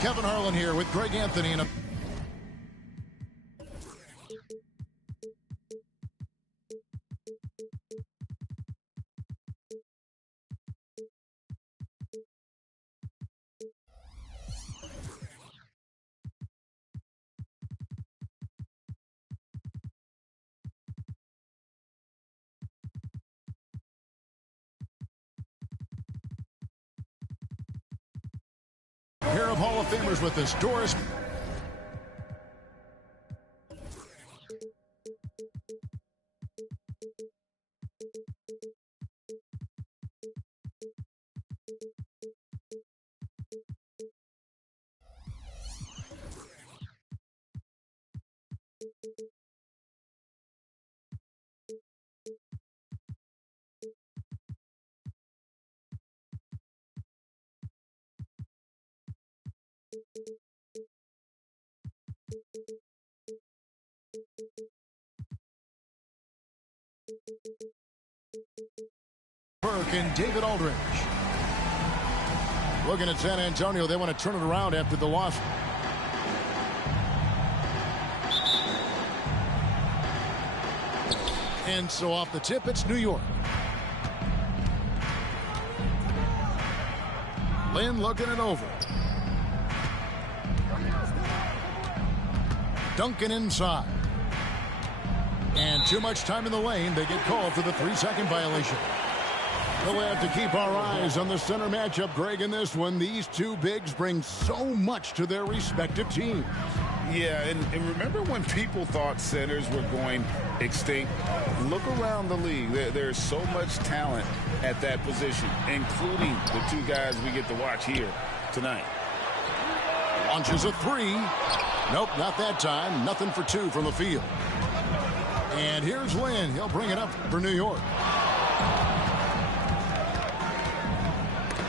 Kevin Harlan here with Greg Anthony and a pair of Hall of Famers with us. Doris. Burke and David Aldridge. Looking at San Antonio, they want to turn it around after the loss. And so off the tip, it's New York. Lynn looking it over. Duncan inside. And too much time in the lane. They get called for the 3-second violation. We'll have to keep our eyes on the center matchup, Greg, in this one. These two bigs bring so much to their respective teams. Yeah, and remember when people thought centers were going extinct? Look around the league. There's so much talent at that position, including the two guys we get to watch here tonight. Launches a three. Nope, not that time. Nothing for two from the field. And here's Lynn. He'll bring it up for New York.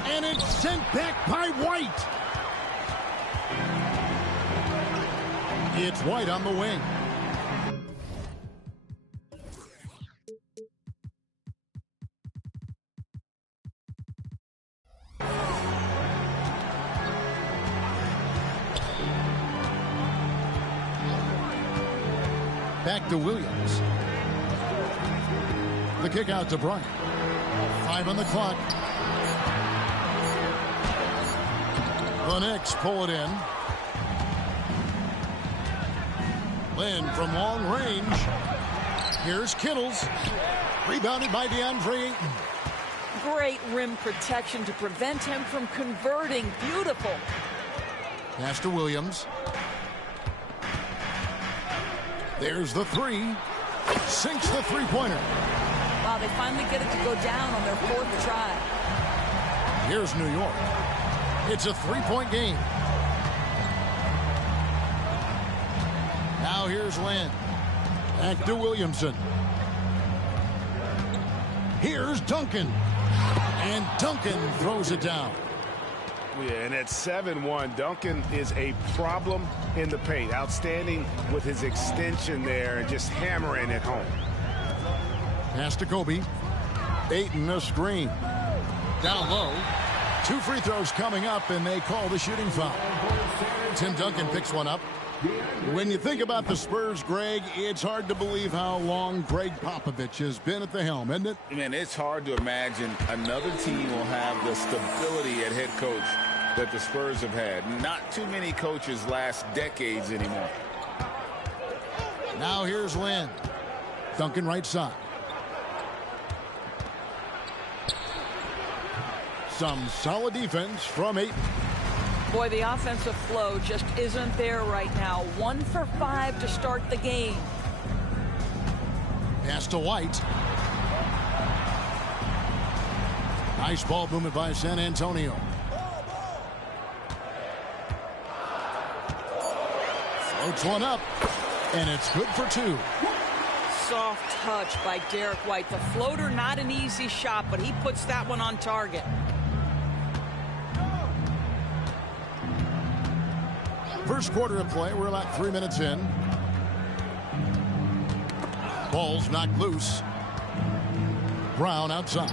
And it's sent back by White. It's White on the wing. Back to Williams. The kick out to Bryant. 5 on the clock. The Knicks pull it in. Lynn from long range. Here's Kittles. Rebounded by DeAndre Ayton. Great rim protection to prevent him from converting. Beautiful. Pass to Williams. There's the three. Sinks the three-pointer. Wow, they finally get it to go down on their 4th try. Here's New York. It's a 3-point game. Now here's Lynn. Back to Williamson. Here's Duncan. And Duncan throws it down. Yeah, and at 7-1, Duncan is a problem in the paint. Outstanding with his extension there and just hammering it home. Pass to Kobe. Ayton a screen. Down low. 2 free throws coming up, and they call the shooting foul. Tim Duncan picks one up. When you think about the Spurs, Greg, it's hard to believe how long Greg Popovich has been at the helm, isn't it? Man, it's hard to imagine another team will have the stability at head coach that the Spurs have had. Not too many coaches last decades anymore. Now here's Lynn. Duncan right side. Some solid defense from Ayton. Boy, the offensive flow just isn't there right now. 1 for 5 to start the game. Pass to White. Nice ball movement by San Antonio. Floats one up, and it's good for 2. Soft touch by Derek White. The floater, not an easy shot, but he puts that one on target. First quarter of play. We're about 3 minutes in. Ball's knocked loose. Brown outside.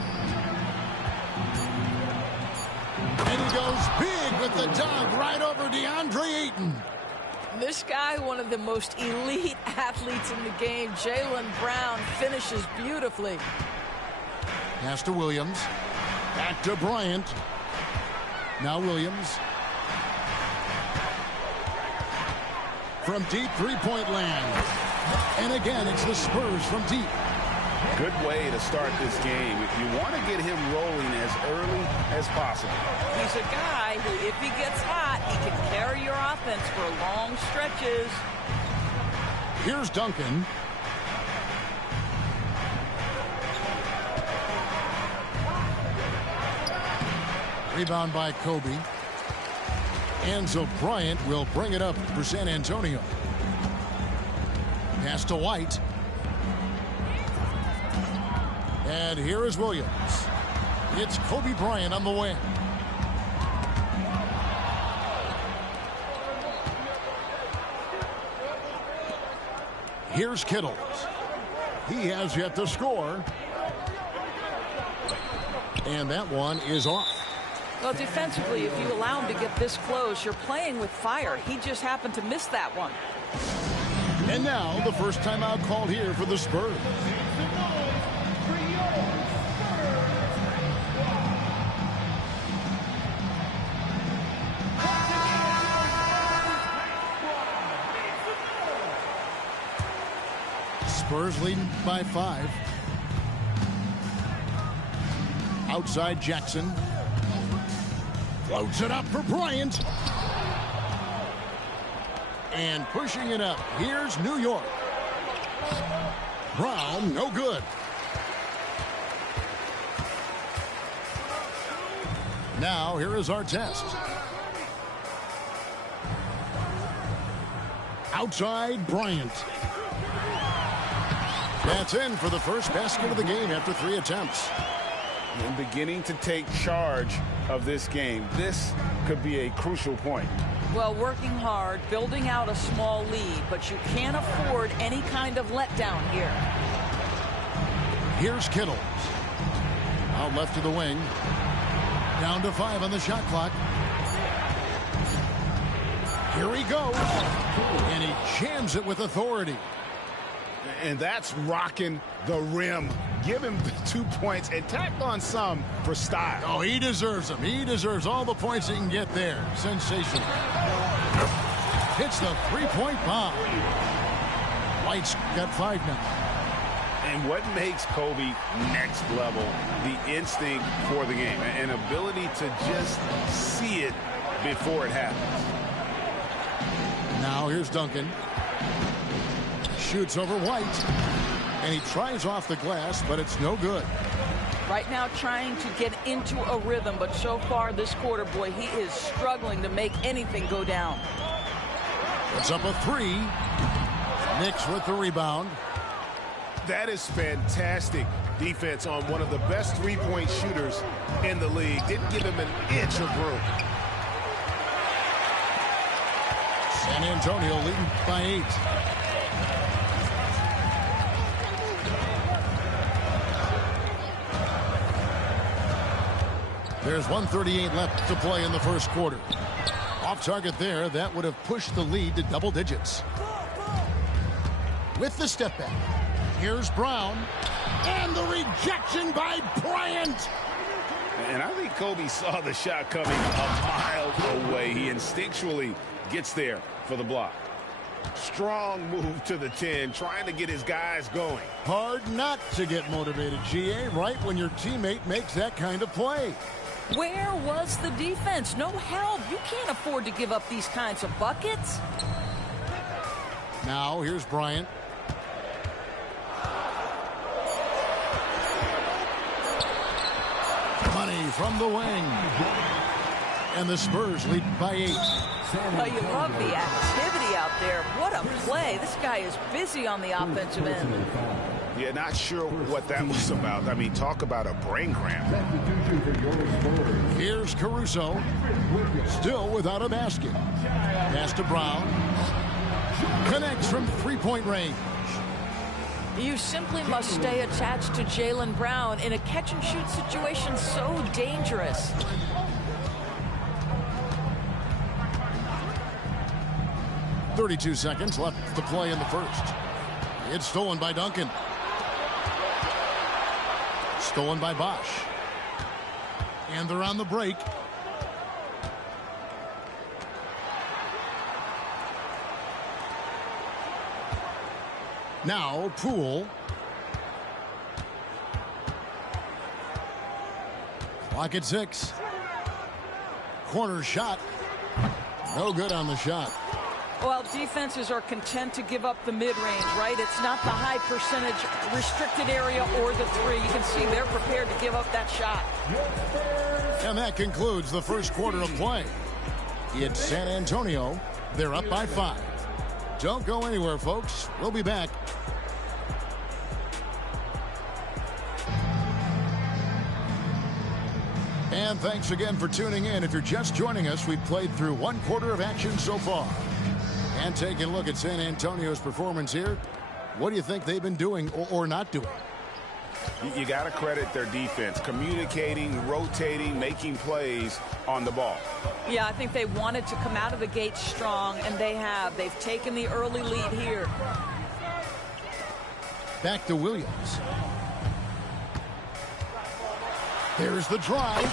And he goes big with the dunk right over DeAndre Ayton. This guy, one of the most elite athletes in the game. Jaylen Brown finishes beautifully. Pass to Williams. Back to Bryant. Now Williams. From deep three-point land. And again, it's the Spurs from deep. Good way to start this game. If you want to get him rolling as early as possible. He's a guy who, if he gets hot, he can carry your offense for long stretches. Here's Duncan. Rebound by Kobe. And so Bryant will bring it up for San Antonio. Pass to White. And here is Williams. It's Kobe Bryant on the wing. Here's Kittles. He has yet to score. And that one is off. Well, defensively, if you allow him to get this close, you're playing with fire. He just happened to miss that one. And now the first timeout called here for the Spurs. Spurs leading by 5. Outside Jackson. Floats it up for Bryant. And pushing it up. Here's New York. Brown, no good. Now, here is our test. Outside Bryant. That's in for the first basket of the game after 3 attempts. And beginning to take charge of this game. This could be a crucial point. Well, working hard, building out a small lead, but you can't afford any kind of letdown here. Here's Kittles. Out left to the wing. Down to 5 on the shot clock. Here he goes. And he jams it with authority. And that's rocking the rim. Give him the 2 points and tack on some for style. Oh, he deserves them. He deserves all the points he can get there. Sensational. Hits the three-point bomb. White's got 5 now. And what makes Kobe next level, the instinct for the game, an ability to just see it before it happens. Now here's Duncan. Shoots over White. And he tries off the glass, but it's no good. Right now trying to get into a rhythm, but so far this quarter, boy, he is struggling to make anything go down. It's up a 3. Knicks with the rebound. That is fantastic defense on one of the best three-point shooters in the league. Didn't give him an inch of room. San Antonio leading by 8. There's 1:38 left to play in the first quarter. Off target there, that would have pushed the lead to double digits. With the step back, here's Brown. And the rejection by Bryant. And I think Kobe saw the shot coming a mile away. He instinctually gets there for the block. Strong move to the 10, trying to get his guys going. Hard not to get motivated, GA, right when your teammate makes that kind of play. Where was the defense? No help. You can't afford to give up these kinds of buckets. Now here's Bryant. Money from the wing. And the Spurs lead by 8. Well, you love the activity out there. What a play. This guy is busy on the offensive end. Yeah, not sure what that was about. I mean, talk about a brain cramp. Here's Caruso. Still without a basket. Pass to Brown. Connects from three-point range. You simply must stay attached to Jaylen Brown in a catch-and-shoot situation so dangerous. 32 seconds left to play in the first. It's stolen by Duncan. Stolen by Bosch. And they're on the break. Now, Poole. Clock at 6. Corner shot. No good on the shot. Well, defenses are content to give up the mid-range, right? It's not the high percentage restricted area or the three. You can see they're prepared to give up that shot. And that concludes the first quarter of play. It's San Antonio. They're up by 5. Don't go anywhere, folks. We'll be back. And thanks again for tuning in. If you're just joining us, we've played through one quarter of action so far. And taking a look at San Antonio's performance here, what do you think they've been doing or not doing? You got to credit their defense, communicating, rotating, making plays on the ball. Yeah, I think they wanted to come out of the gate strong, and they have. They've taken the early lead here. Back to Williams. There's the drive,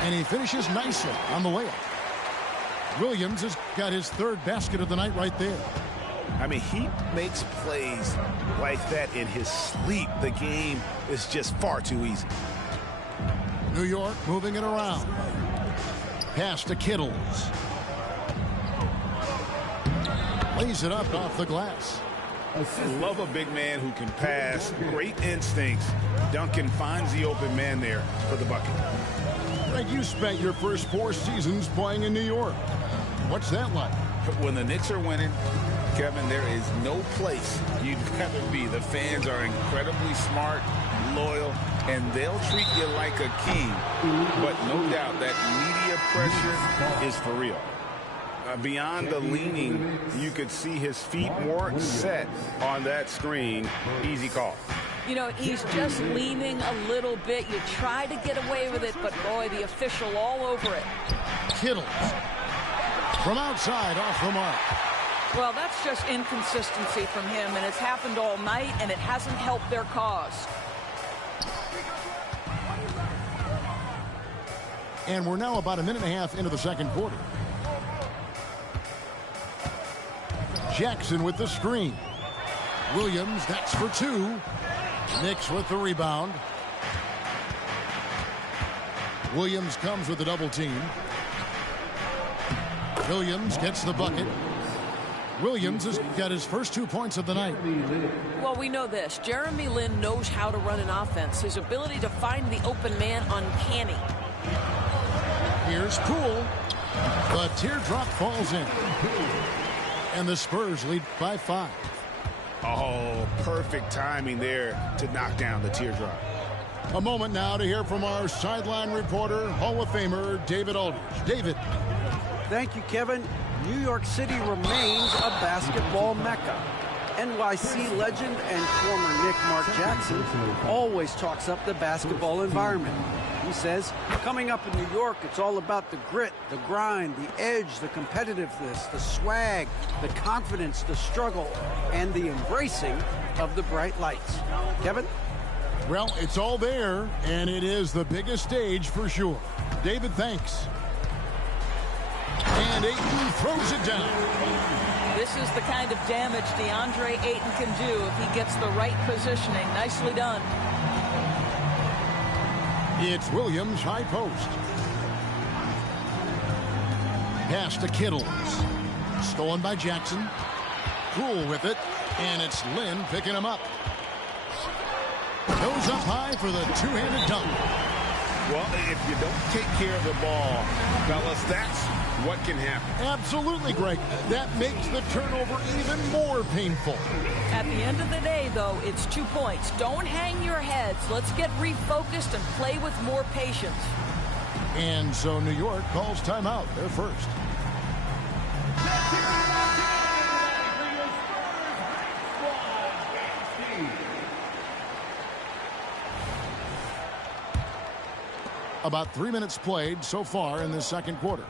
and he finishes nicely on the layup. Williams has got his third basket of the night right there. I mean, he makes plays like that in his sleep. The game is just far too easy. New York moving it around. Pass to Kittles. Lays it up off the glass. Love a big man who can pass. Great instincts. Duncan finds the open man there for the bucket. Greg, you spent your first 4 seasons playing in New York. What's that like? When the Knicks are winning, Kevin, there is no place you'd rather be. The fans are incredibly smart, loyal, and they'll treat you like a king. But no doubt that media pressure is for real. Beyond the leaning, you could see his feet more set on that screen. Easy call. You know, he's just leaning a little bit. You try to get away with it, but boy, the official all over it. Kittles. From outside, off the mark. Well, that's just inconsistency from him, and it's happened all night, and it hasn't helped their cause. And we're now about a minute and a half into the second quarter. Jackson with the screen. Williams, that's for 2. Knicks with the rebound. Williams comes with a double team. Williams gets the bucket. Williams has got his first 2 points of the night. Well, we know this. Jeremy Lin knows how to run an offense. His ability to find the open man uncanny. Here's Poole. The teardrop falls in. And the Spurs lead by 5. Oh, perfect timing there to knock down the teardrop. A moment now to hear from our sideline reporter, Hall of Famer David Aldridge. David. Thank you, Kevin. New York City remains a basketball mecca. NYC legend and former Knick Mark Jackson always talks up the basketball environment. He says, coming up in New York, it's all about the grit, the grind, the edge, the competitiveness, the swag, the confidence, the struggle, and the embracing of the bright lights. Kevin? Well, it's all there, and it is the biggest stage for sure. David, thanks. And Ayton throws it down. This is the kind of damage DeAndre Ayton can do if he gets the right positioning. Nicely done. It's Williams, high post. Pass to Kittles. Stolen by Jackson. Poole with it, and it's Lin picking him up. Goes up high for the two-handed dunk. Well, if you don't take care of the ball, fellas, that's what can happen. Absolutely, Greg. That makes the turnover even more painful. At the end of the day, though, it's 2 points. Don't hang your heads. Let's get refocused and play with more patience. And so New York calls timeout. They're first. About 3 minutes played so far in this second quarter.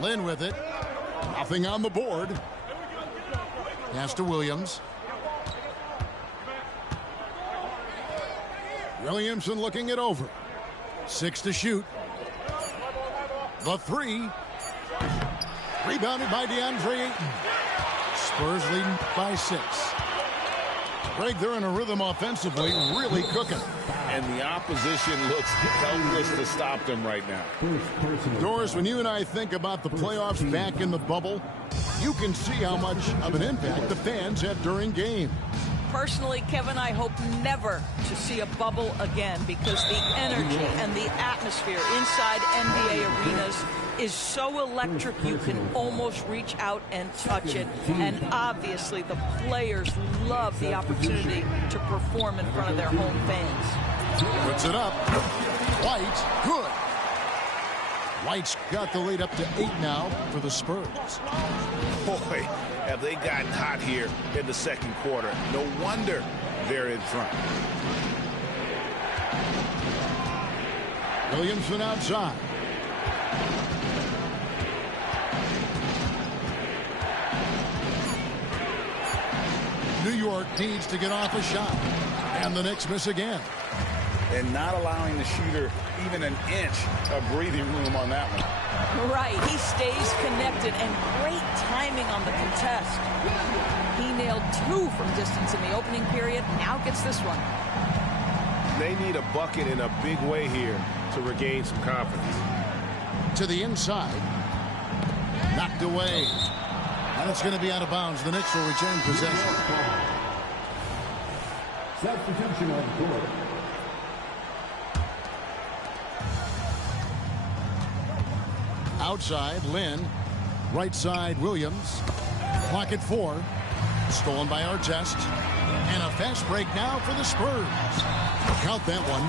Lynn with it. Nothing on the board. Pass to Williams. Williamson looking it over. 6 to shoot. The 3. Rebounded by DeAndre Ayton. Spurs leading by 6. Greg, they're in a rhythm offensively, really cooking. And the opposition looks helpless to stop them right now. Doris, when you and I think about the playoffs back in the bubble, you can see how much of an impact the fans have during games. Personally, Kevin, I hope never to see a bubble again because the energy and the atmosphere inside NBA arenas is so electric you can almost reach out and touch it. And obviously the players love the opportunity to perform in front of their home fans. Puts it up. White, good. White's got the lead up to 8 now for the Spurs. Boy, have they gotten hot here in the second quarter. No wonder they're in front. Williamson outside. New York needs to get off a shot. And the Knicks miss again. And not allowing the shooter even an inch of breathing room on that one. Right, he stays connected and great timing on the contest. He nailed 2 from distance in the opening period, now gets this one. They need a bucket in a big way here to regain some confidence. To the inside. Knocked away. And it's going to be out of bounds. The Knicks will retain possession. Substitution on the court. Outside, Lynn. Right side, Williams. Clock at 4. Stolen by Artest. And a fast break now for the Spurs. Count that one.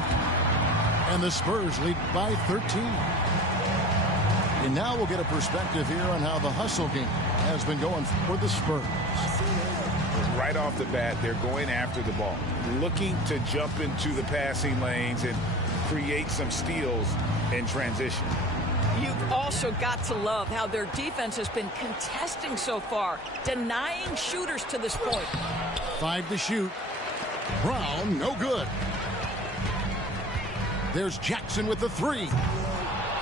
And the Spurs lead by 13. And now we'll get a perspective here on how the hustle game has been going for the Spurs. Right off the bat, they're going after the ball, looking to jump into the passing lanes and create some steals in transition. You've also got to love how their defense has been contesting so far, denying shooters to this point. 5 to shoot. Brown, no good. There's Jackson with the 3.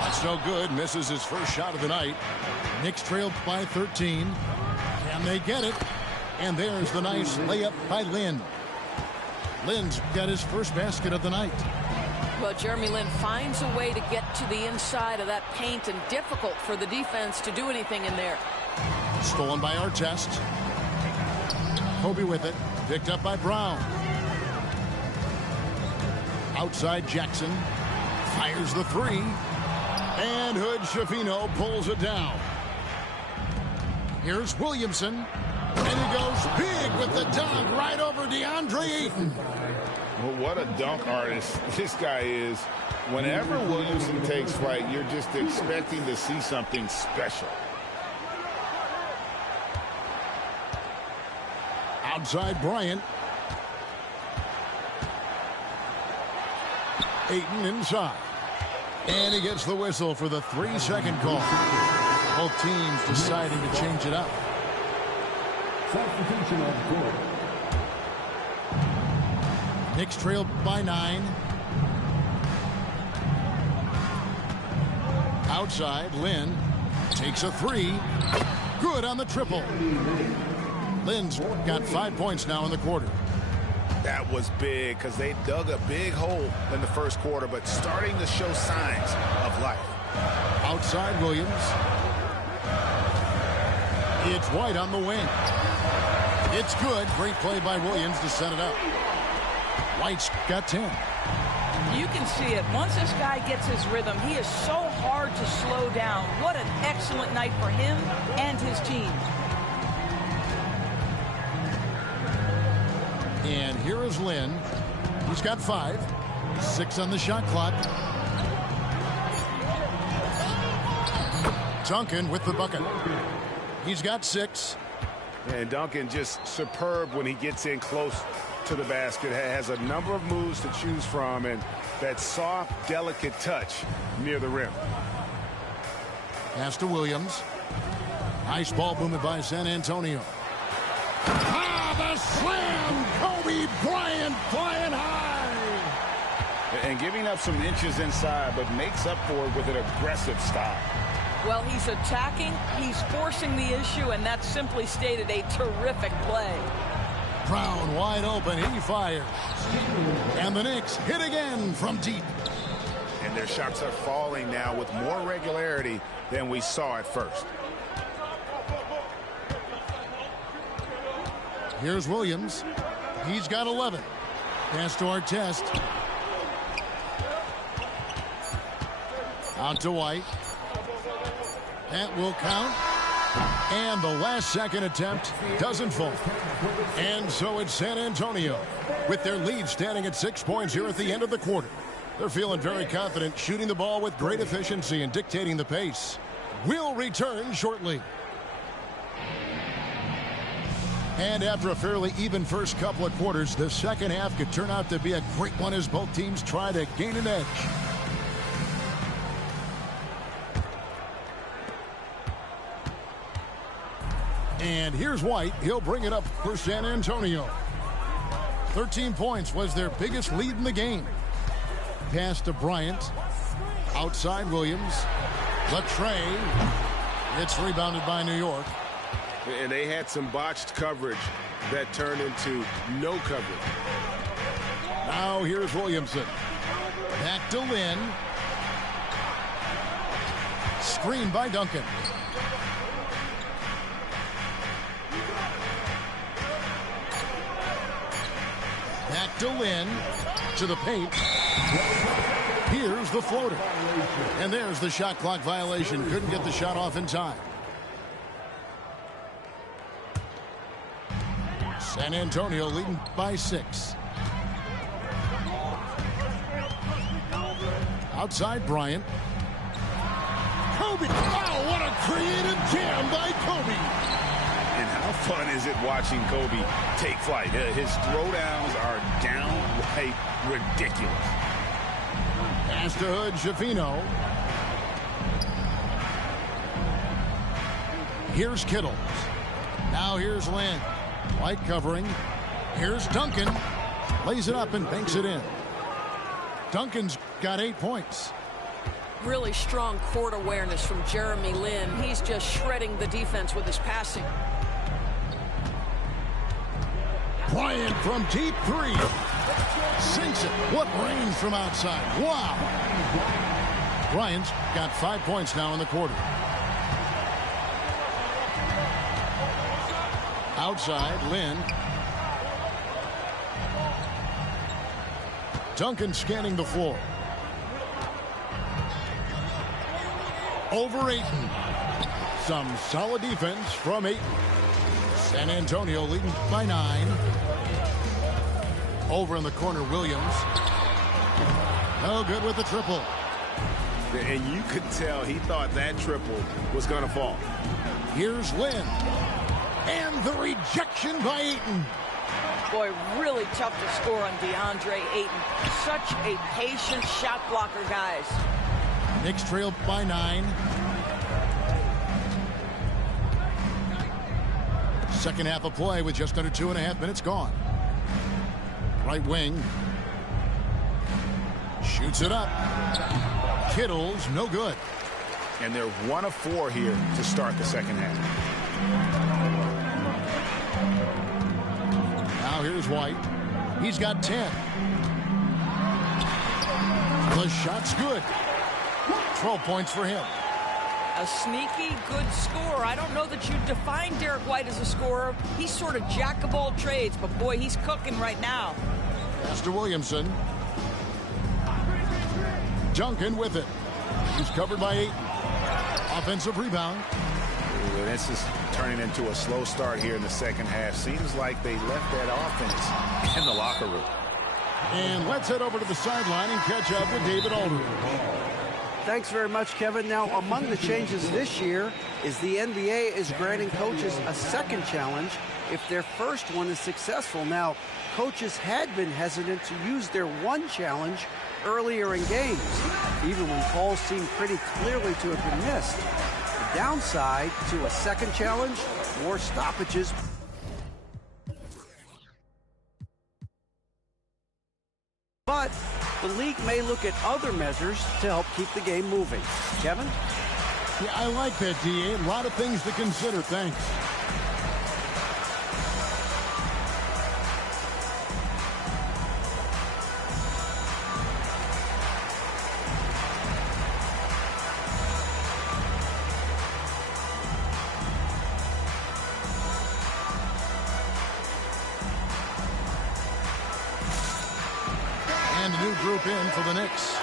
That's no good. Misses his first shot of the night. Knicks trailed by 13. Can they get it? And there's the nice layup by Lynn. Lynn's got his first basket of the night. Well, Jeremy Lin finds a way to get to the inside of that paint, and difficult for the defense to do anything in there. Stolen by Artest. Kobe with it. Picked up by Brown. Outside Jackson. Fires the 3. And Hood Schifino pulls it down. Here's Williamson. And he goes big with the dunk right over DeAndre Ayton. Well, what a dunk artist this guy is. Whenever Williamson takes flight, you're just expecting to see something special. Outside Bryant. Ayton inside. And he gets the whistle for the 3-second call. Both teams deciding to change it up. Substitution on the court. Knicks trailed by 9. Outside, Lynn takes a 3. Good on the triple. Lynn's got 5 points now in the quarter. That was big because they dug a big hole in the first quarter, but starting to show signs of life. Outside Williams. It's White on the wing. It's good. Great play by Williams to set it up. White's got 10. You can see it. Once this guy gets his rhythm, he is so hard to slow down. What an excellent night for him and his team. And here is Lynn. He's got 5. 6 on the shot clock. Duncan with the bucket. He's got 6. And Duncan just superb when he gets in close to the basket. Has a number of moves to choose from, and that soft, delicate touch near the rim. Pass to Williams. Nice ball movement by San Antonio. Ah, the slam! Kobe Bryant flying high! And giving up some inches inside, but makes up for it with an aggressive stop. Well, he's attacking, he's forcing the issue, and that's simply stated a terrific play. Brown wide open, he fires. And the Knicks hit again from deep. And their shots are falling now with more regularity than we saw at first. Here's Williams. He's got 11. Pass to Artest. Out to White. That will count. And the last second attempt doesn't fall. And so it's San Antonio with their lead standing at 6 points here at the end of the quarter. They're feeling very confident, shooting the ball with great efficiency and dictating the pace. We'll return shortly. And after a fairly even first couple of quarters, the second half could turn out to be a great one as both teams try to gain an edge. And here's White. He'll bring it up for San Antonio. 13 points was their biggest lead in the game. Pass to Bryant. Outside Williams. Latre. It's rebounded by New York. And they had some botched coverage that turned into no coverage. Now here's Williamson. Back to Lynn. Screen by Duncan. Back to Lynn. To the paint. Here's the floater. And there's the shot clock violation. Couldn't get the shot off in time. San Antonio leading by 6. Outside Bryant. Kobe. Oh, what a creative jam by Kobe. And how fun is it watching Kobe take flight? His throwdowns are downright ridiculous. Pass to Hood, Schifino. Here's Kittles. Now here's Lynn. White covering. Here's Duncan. Lays it up and banks it in. Duncan's got 8 points. Really strong court awareness from Jeremy Lin. He's just shredding the defense with his passing. Bryant from deep 3. Sinks it. What range from outside. Wow. Bryant's got 5 points now in the quarter. Outside, Lynn. Duncan scanning the floor. Over Ayton. Some solid defense from Ayton. San Antonio leading by 9. Over in the corner, Williams. No good with the triple. And you could tell he thought that triple was going to fall. Here's Lynn. And the rejection by Ayton. Boy, really tough to score on DeAndre Ayton. Such a patient shot blocker, guys. Knicks trail by 9. Second half of play with just under 2.5 minutes gone. Right wing. Shoots it up. Kittles, no good. And they're 1 of 4 here to start the second half. Now here's White. He's got 10. The shot's good. 12 points for him. A sneaky good scorer. I don't know that you'd define Derek White as a scorer. He's sort of jack of all trades, but boy, he's cooking right now. Pass to Williamson. Duncan with it. He's covered by 8. Offensive rebound. This is turning into a slow start here in the second half. Seems like they left that offense in the locker room. And let's head over to the sideline and catch up with David Aldridge. Thanks very much, Kevin. Now, among the changes this year is the NBA is granting coaches a second challenge if their first one is successful. Now, coaches had been hesitant to use their one challenge earlier in games, even when calls seemed pretty clearly to have been missed. Downside to a second challenge, more stoppages. But the league may look at other measures to help keep the game moving. Kevin? Yeah, I like that, DA. A lot of things to consider. Thanks. And a new group in for the Knicks.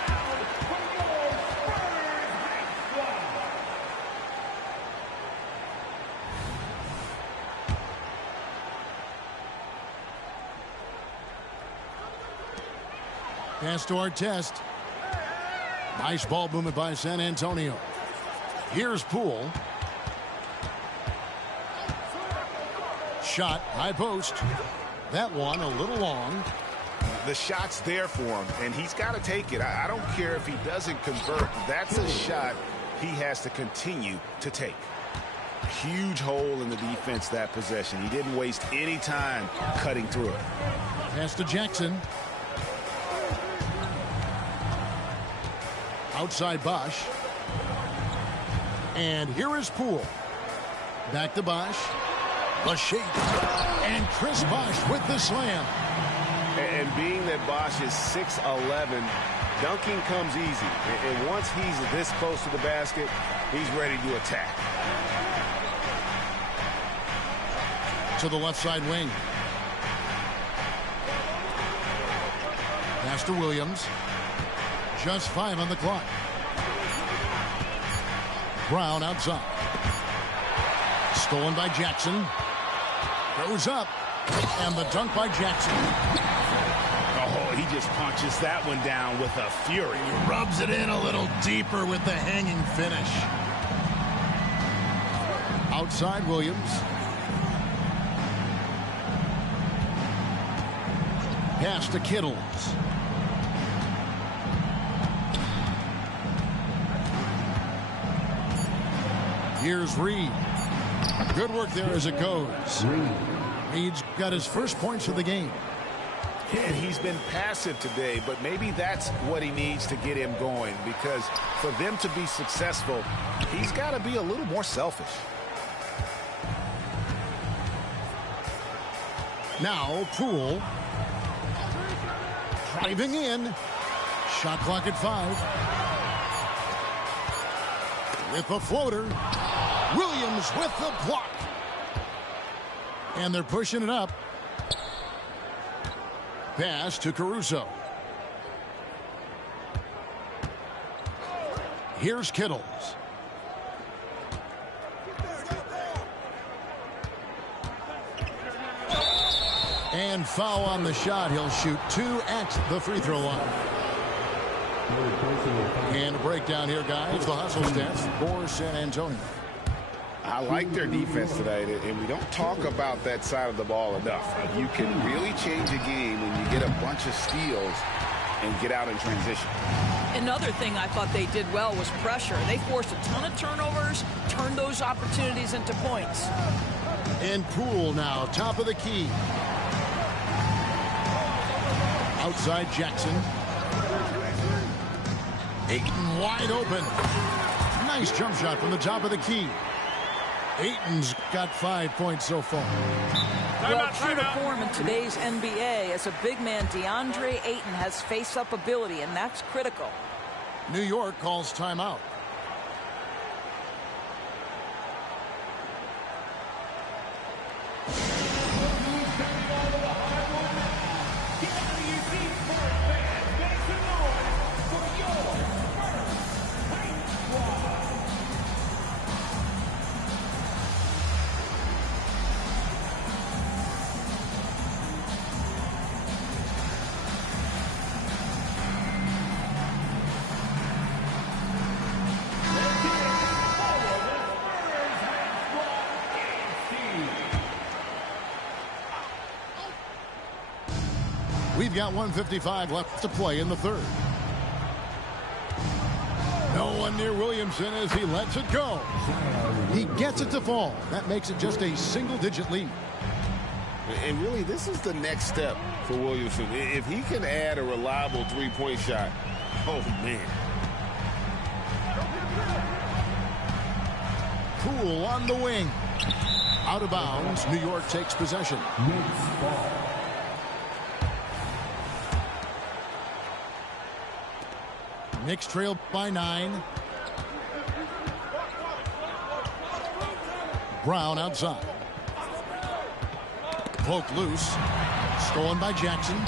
Pass to our test. Nice ball movement by San Antonio. Here's Poole. Shot, high post. That one a little long. The shot's there for him, and he's got to take it. I don't care if he doesn't convert. That's a shot he has to continue to take. Huge hole in the defense that possession. He didn't waste any time cutting through it. Pass to Jackson. Outside Bosch. And here is Poole. Back to Bosch. The shake. And Chris Bosch with the slam. And being that Bosch is 6'11", dunking comes easy. And once he's this close to the basket, he's ready to attack. To the left side wing. Pass to Williams. Just 5 on the clock. Brown outside. Stolen by Jackson. Goes up. And the dunk by Jackson. Oh, he just punches that one down with a fury. He rubs it in a little deeper with the hanging finish. Outside Williams. Pass to Kittles. Here's Reed. Good work there as it goes. Reed's got his first points of the game. And he's been passive today, but maybe that's what he needs to get him going, because for them to be successful, he's got to be a little more selfish. Now Poole. Driving in. Shot clock at 5. With the floater. Williams with the block. And they're pushing it up. Pass to Caruso. Here's Kittles. And foul on the shot. He'll shoot 2 at the free throw line. And a breakdown here, guys. The hustle stats for San Antonio. I like their defense tonight, and we don't talk about that side of the ball enough. You can really change a game when you get a bunch of steals and get out in transition. Another thing I thought they did well was pressure. They forced a ton of turnovers, turned those opportunities into points. And Poole now, top of the key. Outside Jackson. Ayton wide open. Nice jump shot from the top of the key. Ayton's got 5 points so far. Well, true to form in today's NBA, as a big man, DeAndre Ayton has face-up ability, and that's critical. New York calls timeout. We've got 1:55 left to play in the third. No No one near Williamson as he lets it go. He gets it to fall. That makes it just a single-digit lead. And really, this is the next step for Williamson. If he can add a reliable three-point shot, oh, man. Poole on the wing. Out of bounds. New York takes possession. Knicks trail by 9. Brown outside. Poke loose. Stolen by Jackson.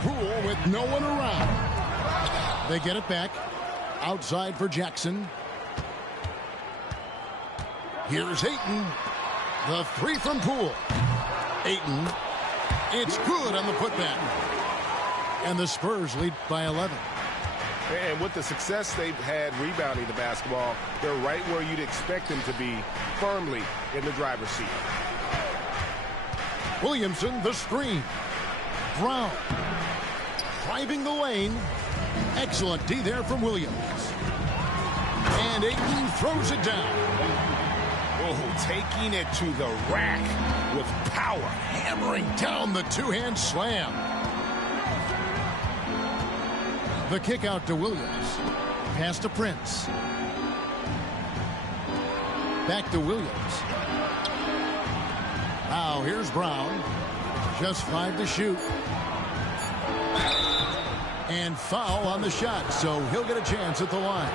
Poole with no one around. They get it back. Outside for Jackson. Here's Ayton. The three from Poole. Ayton. It's good on the putback. And the Spurs lead by 11. And with the success they've had rebounding the basketball, they're right where you'd expect them to be, firmly in the driver's seat. Williamson, the screen. Brown. Driving the lane. Excellent D there from Williams. And Ayton throws it down. Oh, taking it to the rack with power. Hammering down the two-hand slam. The kick out to Williams. Pass to Prince. Back to Williams. Now here's Brown. Just 5 to shoot. And foul on the shot, so he'll get a chance at the line.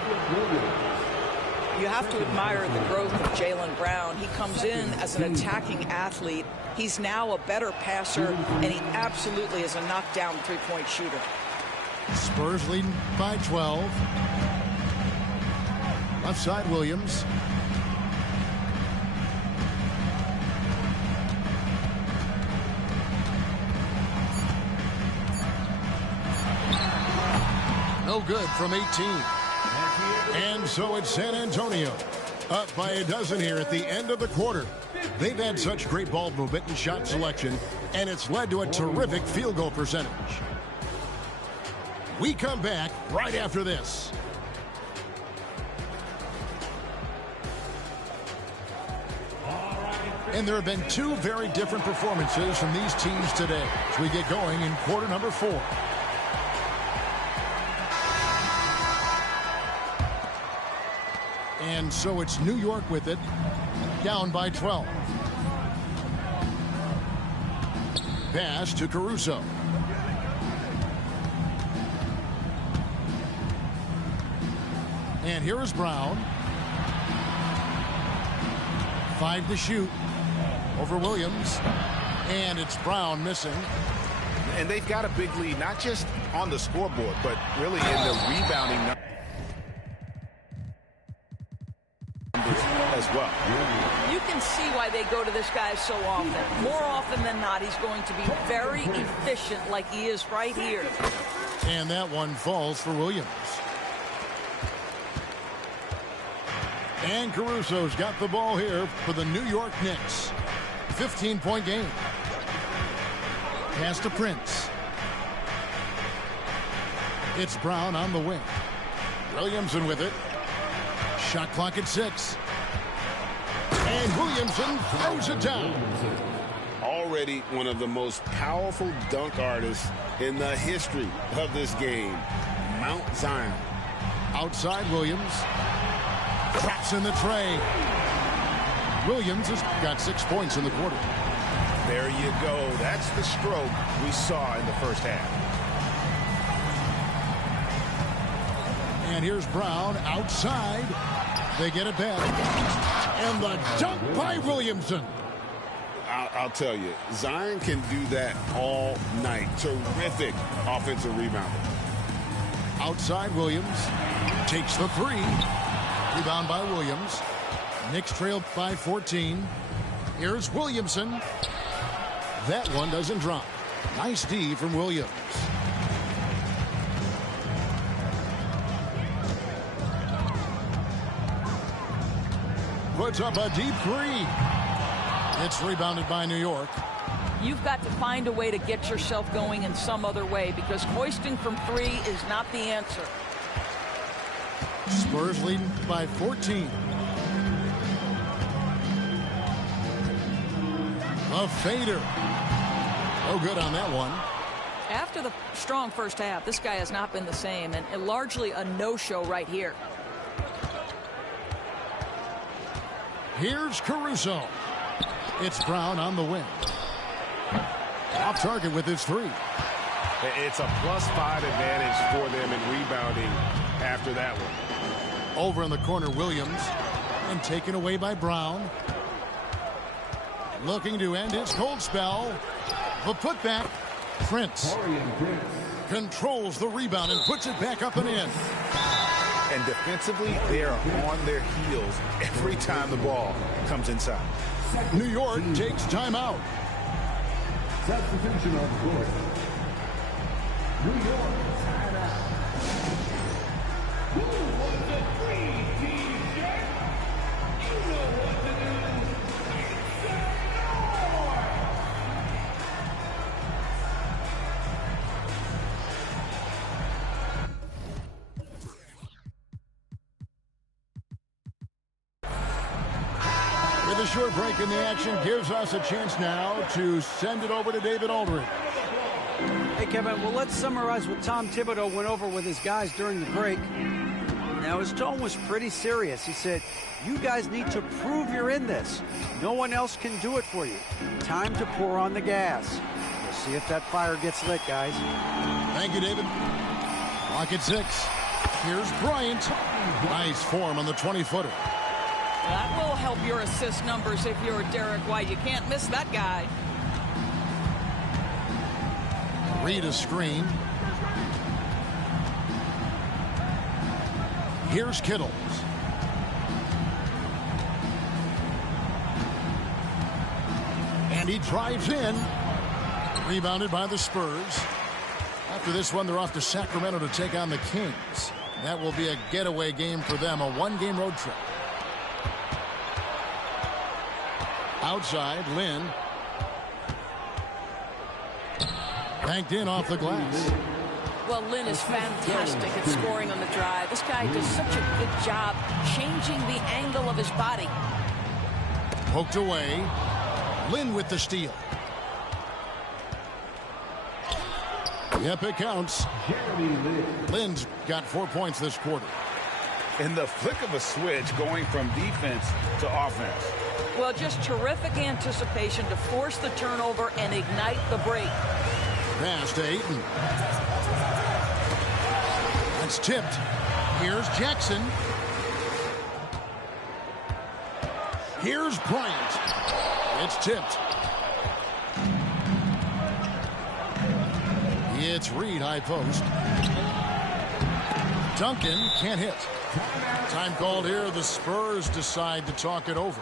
You have to admire the growth of Jaylen Brown. He comes in as an attacking athlete. He's now a better passer, and he absolutely is a knockdown three-point shooter. Spurs leading by 12. Left side, Williams. No good from 18. And so it's San Antonio up by a dozen here at the end of the quarter. They've had such great ball movement and shot selection, and it's led to a terrific field goal percentage. We come back right after this. And there have been two very different performances from these teams today as we get going in quarter number 4. And so it's New York with it, down by 12. Pass to Caruso. And here is Brown. 5 to shoot over Williams. And it's Brown missing. And they've got a big lead, not just on the scoreboard, but really in the rebounding numbers as well. You can see why they go to this guy so often. More often than not, he's going to be very efficient like he is right here. And that one falls for Williams. And Caruso's got the ball here for the New York Knicks. 15-point game. Pass to Prince. It's Brown on the wing. Williamson with it. Shot clock at 6. And Williamson throws it down. Already one of the most powerful dunk artists in the history of this game. Mount Zion. Outside Williams. Traps in the tray. Williams has got 6 points in the quarter. There you go. That's the stroke we saw in the first half. And here's Brown outside. They get it back. And the dunk by Williamson. I'll tell you, Zion can do that all night. Terrific offensive rebounder. Outside Williams. Takes the 3. Rebound by Williams. Knicks trail by 14. Here's Williamson. That one doesn't drop. Nice D from Williams. Puts up a deep 3. It's rebounded by New York. You've got to find a way to get yourself going in some other way because hoisting from 3 is not the answer. Spurs leading by 14. A fader. No good on that one. After the strong first half, this guy has not been the same, and largely a no-show right here. Here's Caruso. It's Brown on the wing. Off target with his three. It's a +5 advantage for them in rebounding after that one. Over in the corner, Williams. And taken away by Brown. Looking to end his cold spell. The putback. Prince controls the rebound and puts it back up and in. And defensively, they are on their heels every time the ball comes inside. New York takes timeout. Substitution on the court. New York timeout. Who wants a free t-shirt? You know what to do. With a short break in the action gives us a chance now to send it over to David Aldridge. Hey, Kevin, well, let's summarize what Tom Thibodeau went over with his guys during the break. Now, his tone was pretty serious. He said, you guys need to prove you're in this. No one else can do it for you. Time to pour on the gas. We'll see if that fire gets lit, guys. Thank you, David. Clock at 6. Here's Bryant. Nice form on the 20-footer. That will help your assist numbers if you're Derek White. You can't miss that guy. Read a screen. Here's Kittles. And he drives in. Rebounded by the Spurs. After this one, they're off to Sacramento to take on the Kings. That will be a getaway game for them, a one-game road trip. Outside, Lynn. Banked in off the glass. Well, Lynn is fantastic at scoring on the drive. This guy does such a good job changing the angle of his body. Poked away. Lynn with the steal. Yep, it counts. Lynn's got 4 points this quarter. In the flick of a switch, going from defense to offense. Well, just terrific anticipation to force the turnover and ignite the break. Pass to Ayton. It's tipped. Here's Jackson. Here's Bryant. It's tipped. It's Reed, high post. Duncan can't hit. Time called here. The Spurs decide to talk it over.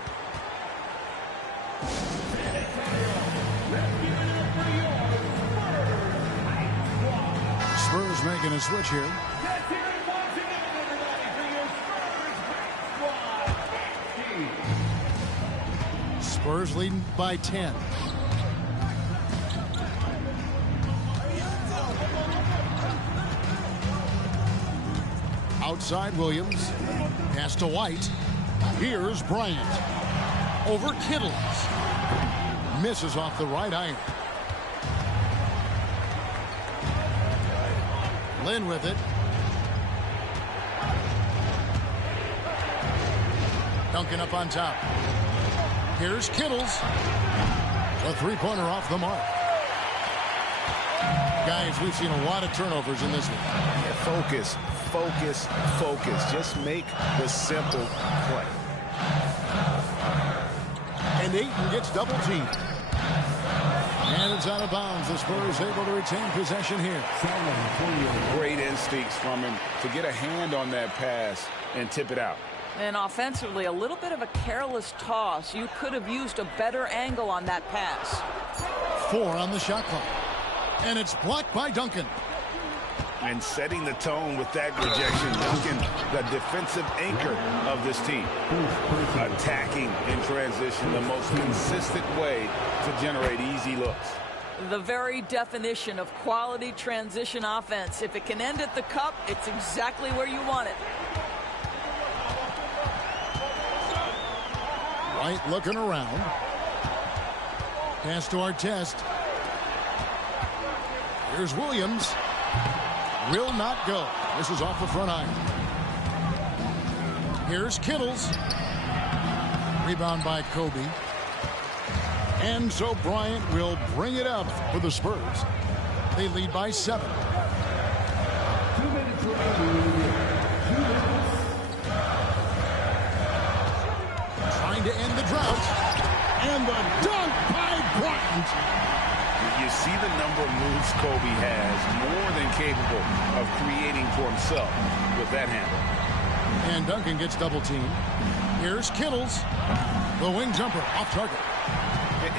Spurs making a switch here. Spurs leading by 10. Outside Williams. Pass to White. Here's Bryant. Over Kittles. Misses off the right iron. Lynn with it. Duncan up on top. Here's Kittles. A three-pointer off the mark. Guys, we've seen a lot of turnovers in this one. Focus, focus, focus. Just make the simple play. And Ayton gets double teamed. And it's out of bounds. The Spurs able to retain possession here. Great instincts from him to get a hand on that pass and tip it out. And offensively, a little bit of a careless toss. You could have used a better angle on that pass. 4 on the shot clock. And it's blocked by Duncan. And setting the tone with that rejection. Duncan, the defensive anchor of this team. Attacking in transition, the most consistent way to generate easy looks. The very definition of quality transition offense. If it can end at the cup, it's exactly where you want it. White looking around. Pass to Artest. Here's Williams. Will not go. This is off the front iron. Here's Kittles. Rebound by Kobe. And so Bryant will bring it up for the Spurs. They lead by 7. 2 minutes remaining. Trying to end the drought. And the dunk by Bryant. You see the number of moves Kobe has, more than capable of creating for himself with that handle. And Duncan gets double teamed. Here's Kittles. The wing jumper off target.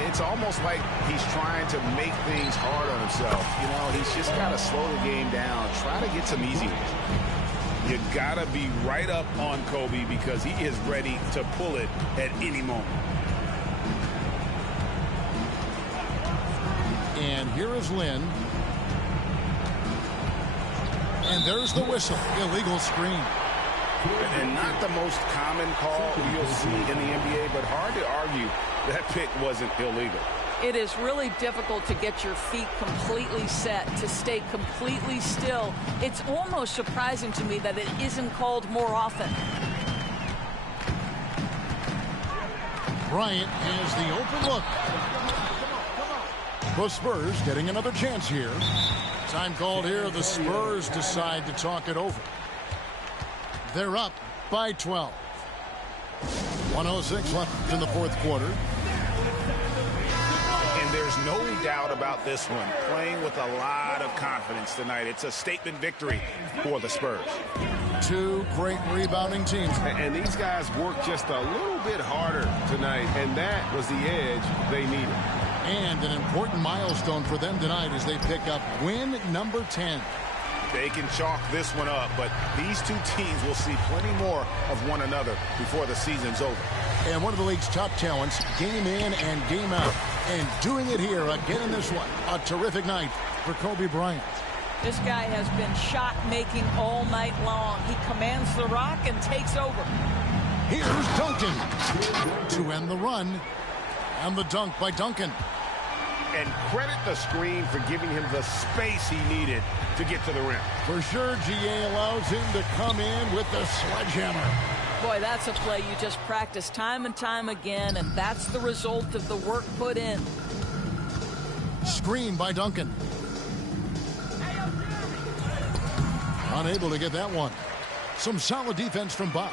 It's almost like he's trying to make things hard on himself. You know, he's just got to slow the game down, try to get some easy ones. You got to be right up on Kobe because he is ready to pull it at any moment. And here is Lynn. And there's the whistle. Illegal screen. And not the most common call you'll see in the NBA, but hard to argue that pick wasn't illegal. It is really difficult to get your feet completely set, to stay completely still. It's almost surprising to me that it isn't called more often. Bryant has the open look. The Spurs getting another chance here. Time called here. The Spurs decide to talk it over. They're up by 12. 1:06 left in the fourth quarter. And there's no doubt about this one. Playing with a lot of confidence tonight. It's a statement victory for the Spurs. Two great rebounding teams. And these guys worked just a little bit harder tonight, and that was the edge they needed. And an important milestone for them tonight as they pick up win number 10. They can chalk this one up, but these two teams will see plenty more of one another before the season's over. And one of the league's top talents, game in and game out. And doing it here again in this one. A terrific night for Kobe Bryant. This guy has been shot making all night long. He commands the rock and takes over. Here's Duncan to end the run. And the dunk by Duncan. And credit the screen for giving him the space he needed to get to the rim. For sure, GA allows him to come in with the sledgehammer. Boy, that's a play you just practice time and time again, and that's the result of the work put in. Screen by Duncan. Unable to get that one. Some solid defense from Bosch.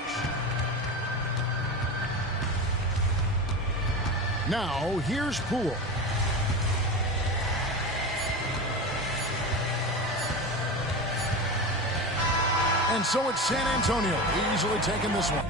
Now, here's Poole. And so it's San Antonio easily taking this one.